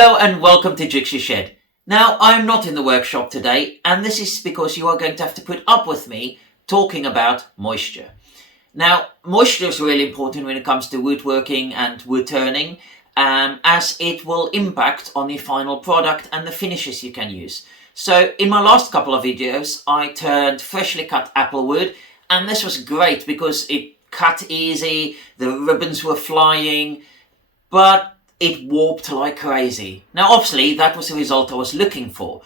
Hello and welcome to Jigsaw Shed. Now, I'm not in the workshop today, and this is because you are going to have to put up with me talking about moisture. Now, moisture is really important when it comes to woodworking and wood turning, as it will impact on the final product and the finishes you can use. So, in my last couple of videos, I turned freshly cut apple wood, and this was great because it cut easy, the ribbons were flying, but it warped like crazy. Now, obviously, that was the result I was looking for.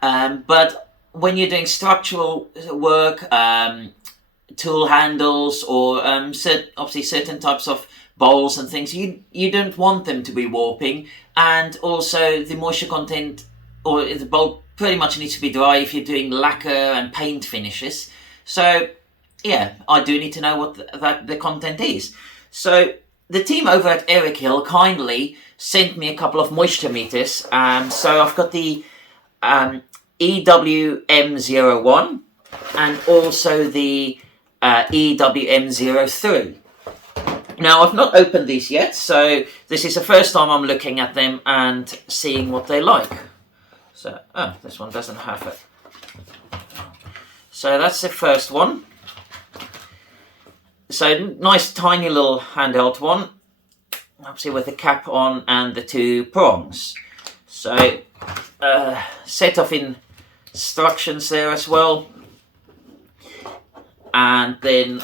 But when you're doing structural work, tool handles, or obviously certain types of bowls and things, you don't want them to be warping. And also, the moisture content, or the bowl pretty much needs to be dry if you're doing lacquer and paint finishes. So, yeah, I do need to know what the content is. So, the team over at Erickhill kindly sent me a couple of moisture meters. So I've got the EWM01 and also the EWM03. Now, I've not opened these yet, so this is the first time I'm looking at them and seeing what they like. So, this one doesn't have it. So that's the first one. So, nice tiny little handheld one, obviously with the cap on and the two prongs. So, set of instructions there as well. And then,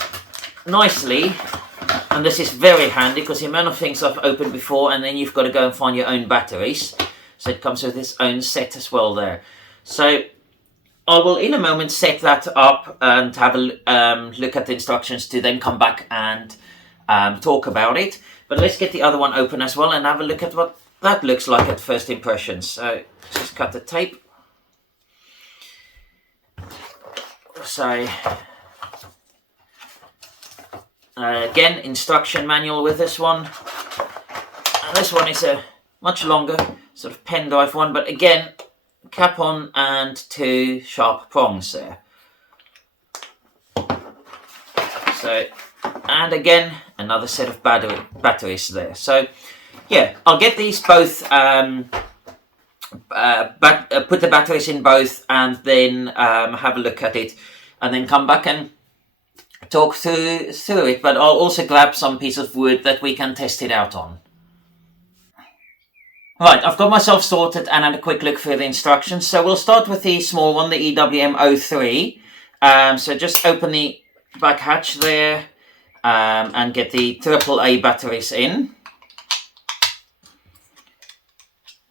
nicely, and this is very handy because the amount of things I've opened before, and then you've got to go and find your own batteries. So it comes with its own set as well there. So, I will in a moment set that up and have a look at the instructions to then come back and talk about it. But let's get the other one open as well and have a look at what that looks like at first impressions. So let's just cut the tape. So again, instruction manual with this one. And this one is a much longer sort of pen drive one, but again, cap on and two sharp prongs there. So, and again, another set of batteries there. So, yeah, I'll get these both, put the batteries in both, and then have a look at it, and then come back and talk through it. But I'll also grab some piece of wood that we can test it out on. Right, I've got myself sorted and had a quick look through the instructions. So we'll start with the small one, the EWM03. So just open the back hatch there and get the AAA batteries in.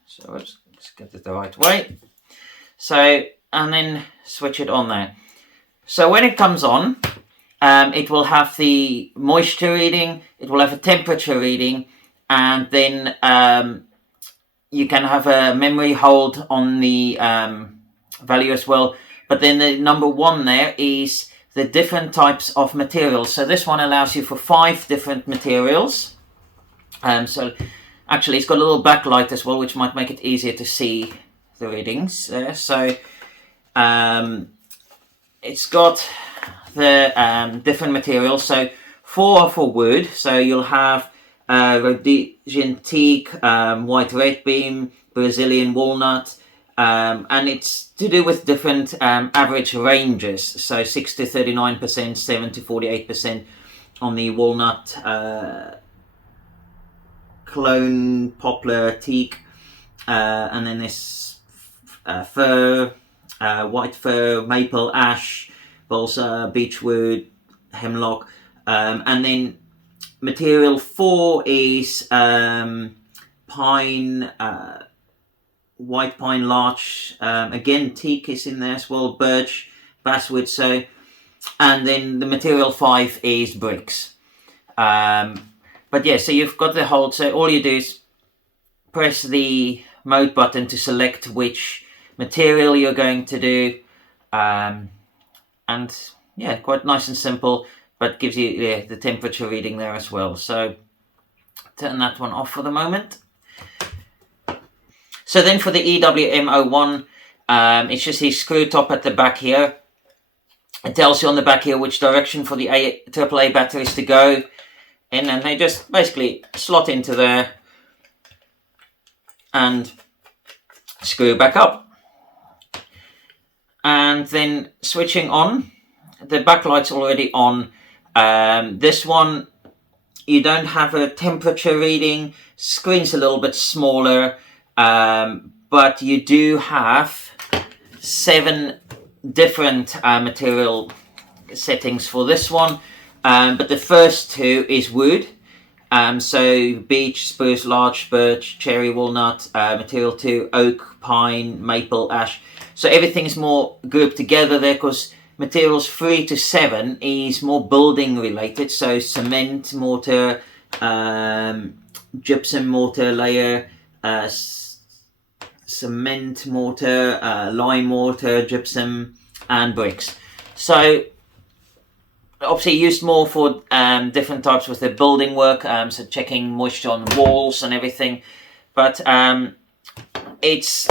So let's get it the right way. So, and then switch it on there. So when it comes on, it will have the moisture reading, it will have a temperature reading, and then you can have a memory hold on the value as well. But then the number one there is the different types of materials. So this one allows you for 5 different materials. So actually it's got a little backlight as well, which might make it easier to see the readings there. So it's got the different materials. So 4 are for wood. So you'll have Rhodesian teak, white red beam, Brazilian walnut, and it's to do with different average ranges. So 6 to 39%, 7 to 48% on the walnut, clone, poplar, teak, and then this fir, white fir, maple, ash, balsa, beechwood, hemlock, and then material 4 is pine, white pine, larch, again teak is in there as well, birch, basswood, so, and then the material 5 is bricks. But yeah, so you've got the hold, so all you do is press the mode button to select which material you're going to do, and yeah, quite nice and simple. But gives you the temperature reading there as well. So turn that one off for the moment. So then for the EWM01, it's just the screw top at the back here. It tells you on the back here which direction for the AAA batteries to go. And then they just basically slot into there. and screw back up. And then switching on, the backlight's already on. This one, you don't have a temperature reading, screen's a little bit smaller, but you do have 7 different material settings for this one. But the first 2 is wood. So beech, spruce, larch, birch, cherry, walnut, material 2, oak, pine, maple, ash. So everything's more grouped together there, because materials 3 to 7 is more building related. So cement, mortar, gypsum mortar layer, cement mortar, lime mortar, gypsum, and bricks. So obviously used more for different types with the building work, so checking moisture on walls and everything. But it's,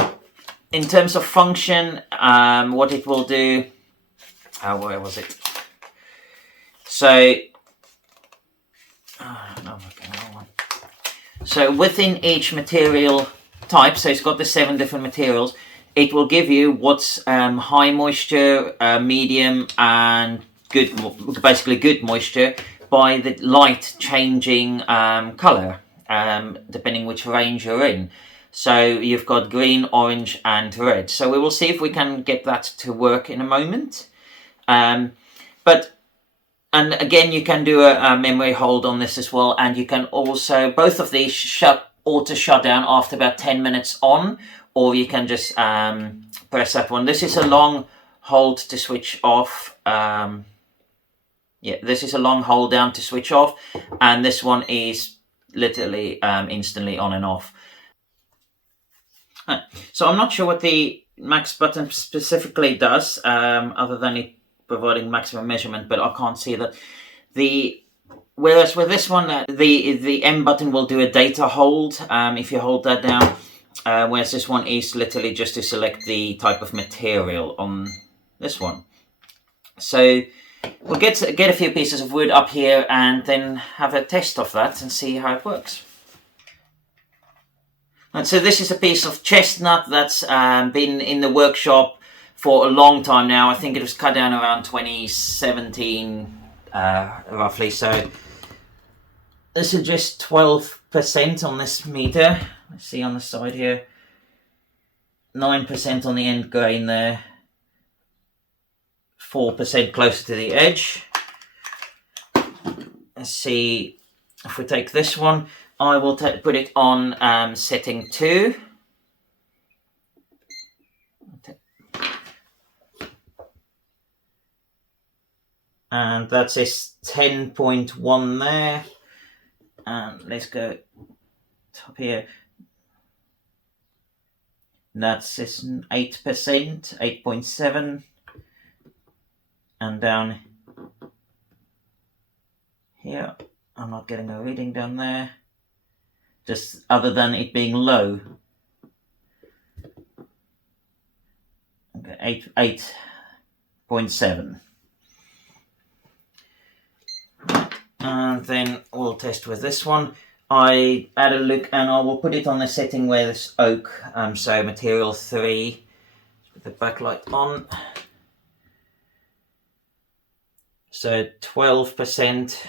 in terms of function, what it will do, where was it? So, so within each material type, so it's got the 7 different materials, it will give you what's high moisture, medium, and good, basically good moisture, by the light changing colour, depending which range you're in. So you've got green, orange, and red. So we will see if we can get that to work in a moment. And again, you can do a memory hold on this as well, and you can also, both of these auto shut down after about 10 minutes on, or you can just press that one. This is a long hold to switch off. Yeah, this is a long hold down to switch off, and this one is literally instantly on and off. So I'm not sure what the max button specifically does, other than it providing maximum measurement, but I can't see that. Whereas with this one, the M button will do a data hold if you hold that down, whereas this one is literally just to select the type of material on this one. So we'll get a few pieces of wood up here and then have a test of that and see how it works. And so this is a piece of chestnut that's been in the workshop for a long time now. I think it was cut down around 2017, roughly. So this is just 12% on this meter. Let's see on the side here. 9% on the end grain there. 4% closer to the edge. Let's see if we take this one. I will put it on setting 2. And that says 10.1 there. And let's go top here. That says 8%, 8.7. And down here, I'm not getting a reading down there, just other than it being low. Okay, 8.7. And then we'll test with this one. I had a look, and I will put it on the setting where this oak, so material 3, with the backlight on. So 12%.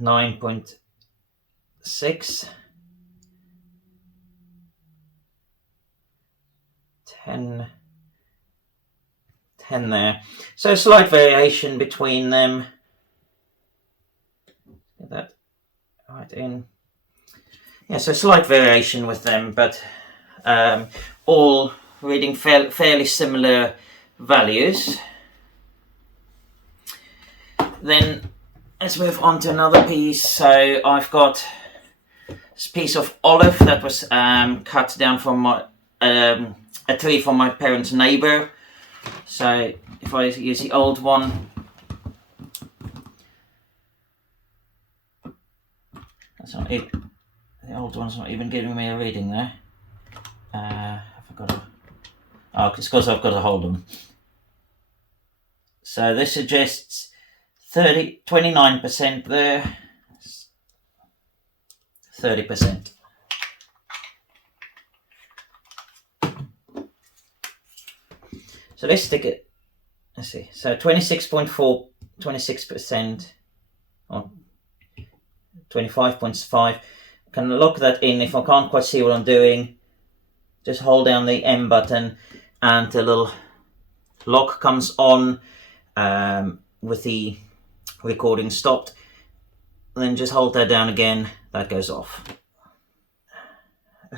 $9.6, 10 there. So a slight variation between them. Get that right in. Yeah, so slight variation with them, but all reading fairly similar values. Then let's move on to another piece. So I've got this piece of olive that was cut down from a tree from my parents' neighbour. So if I use the old one, that's not it. The old one's not even giving me a reading there. Have I got to? Oh, it's because I've got to hold them. So this suggests 29% there, 30%. So let's stick it, let's see, so 26.4, 26%, or 25.5. Can lock that in. If I can't quite see what I'm doing, just hold down the M button and the little lock comes on with the recording stopped. Then just hold that down again, that goes off.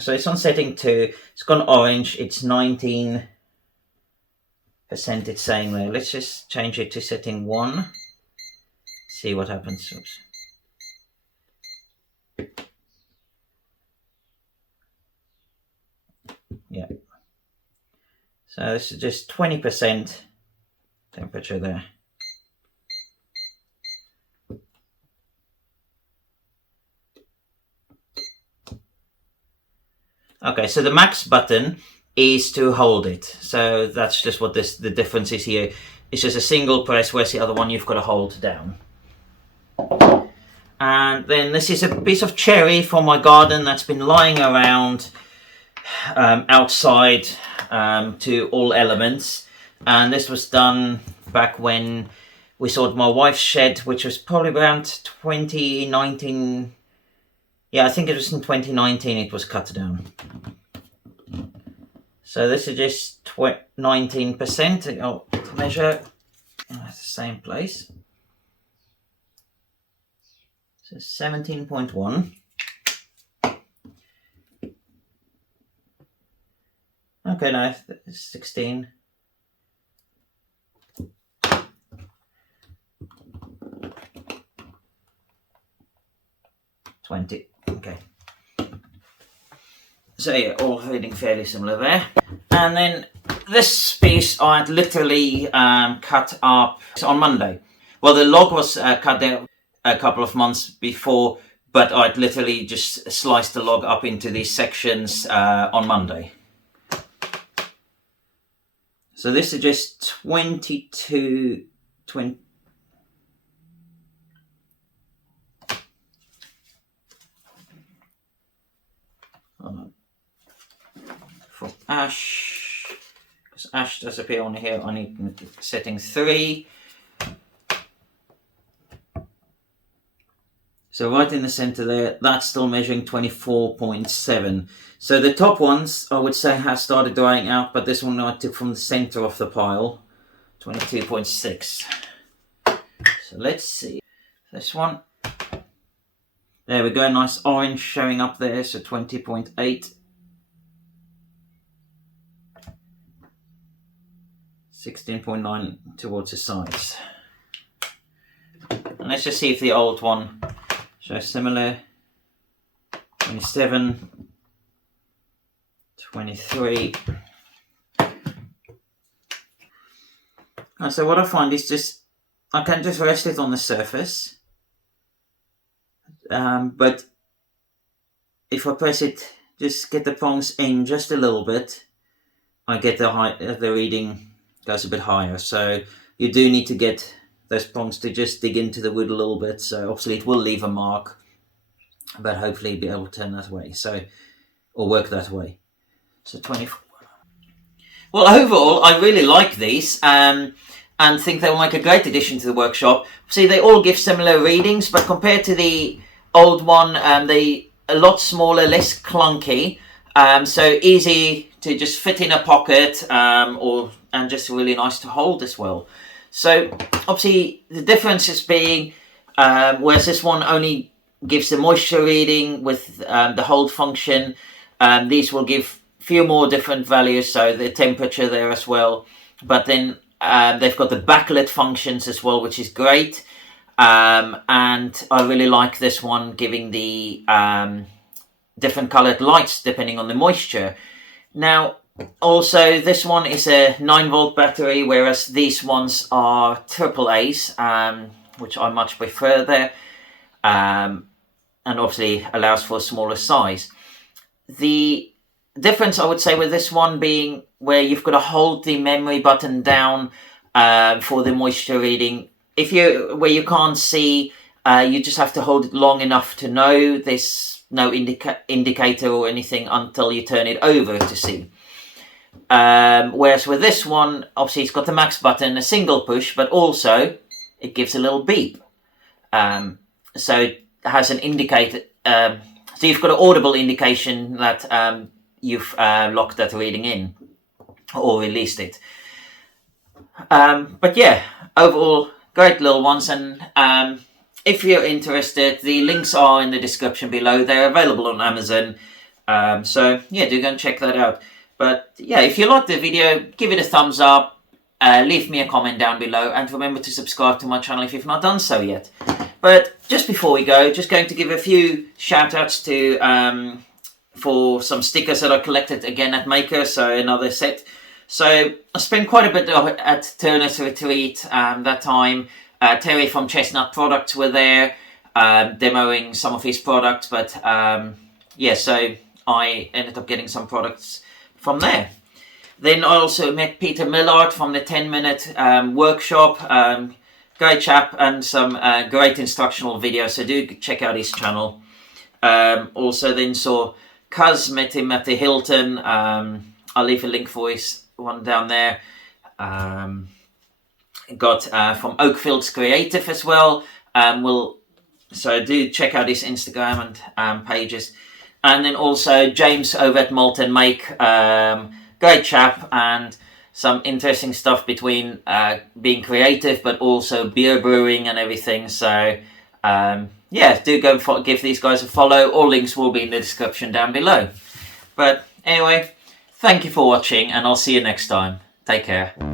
So it's on setting 2, it's gone orange, it's 19%, it's saying there. Let's just change it to setting 1, see what happens. Oops. Yeah, so this is just 20% temperature there. Okay, so the max button is to hold it. So that's just what the difference is here. It's just a single press, whereas the other one you've got to hold down. And then this is a piece of cherry from my garden that's been lying around outside to all elements. And this was done back when we sold my wife's shed, which was probably around 2019. Yeah, I think it was in 2019 it was cut down. So this is just 19%. I'll measure in the same place. So 17.1. Okay, now it's 16. Okay. So yeah, all reading fairly similar there. And then this piece I had literally cut up on Monday. Well, the log was cut down a couple of months before, but I'd literally just sliced the log up into these sections on Monday. So this is just 20. For ash, because ash does appear on here, I need setting 3. So right in the center there, that's still measuring 24.7. So the top ones, I would say, have started drying out, but this one I took from the center of the pile, 22.6. So let's see. This one. There we go, nice orange showing up there, so 20.8. 16.9 towards the sides. And let's just see if the old one shows similar. 27, 23. And so what I find is just, I can just rest it on the surface. But if I press it, just get the prongs in just a little bit, I get the reading goes a bit higher. So you do need to get those prongs to just dig into the wood a little bit. So obviously it will leave a mark, but hopefully be able to turn that way. So, or work that way. So 24. Well, overall, I really like these and think they'll make a great addition to the workshop. See, they all give similar readings, but compared to the old one, they a lot smaller, less clunky, so easy to just fit in a pocket, and just really nice to hold as well. So obviously the difference is being, whereas this one only gives the moisture reading with the hold function, these will give few more different values, so the temperature there as well. But then they've got the backlit functions as well, which is great. And I really like this one, giving the different colored lights depending on the moisture. Now, also this one is a 9-volt battery, whereas these ones are AAAs, which I much prefer there, and obviously allows for a smaller size. The difference, I would say, with this one being where you've got to hold the memory button down for the moisture reading, where you can't see, you just have to hold it long enough to know. There's no indicator or anything until you turn it over to see. Whereas with this one, obviously it's got the max button, a single push, but also it gives a little beep. So it has an indicator. So you've got an audible indication that you've locked that reading in or released it. But yeah, overall, great little ones. And if you're interested, the links are in the description below. They're available on Amazon. So yeah, do go and check that out. But yeah, if you liked the video, give it a thumbs up. Leave me a comment down below. And remember to subscribe to my channel if you've not done so yet. But just before we go, just going to give a few shout-outs to for some stickers that I collected again at Maker, so another set. So I spent quite a bit at Turner's Retreat that time. Terry from Chestnut Products were there, demoing some of his products, but yeah, so I ended up getting some products from there. Then I also met Peter Millard from the 10-minute workshop. Great chap, and some great instructional videos, so do check out his channel. Also then saw Cuz, met him at the Hilton. I'll leave a link for his one down there. Got from Oakfield's Creative as well. So do check out his Instagram and pages. And then also James over at Molten Make. Great chap, and some interesting stuff between being creative but also beer brewing and everything. So yeah, do go and give these guys a follow. All links will be in the description down below. But anyway, thank you for watching, and I'll see you next time. Take care.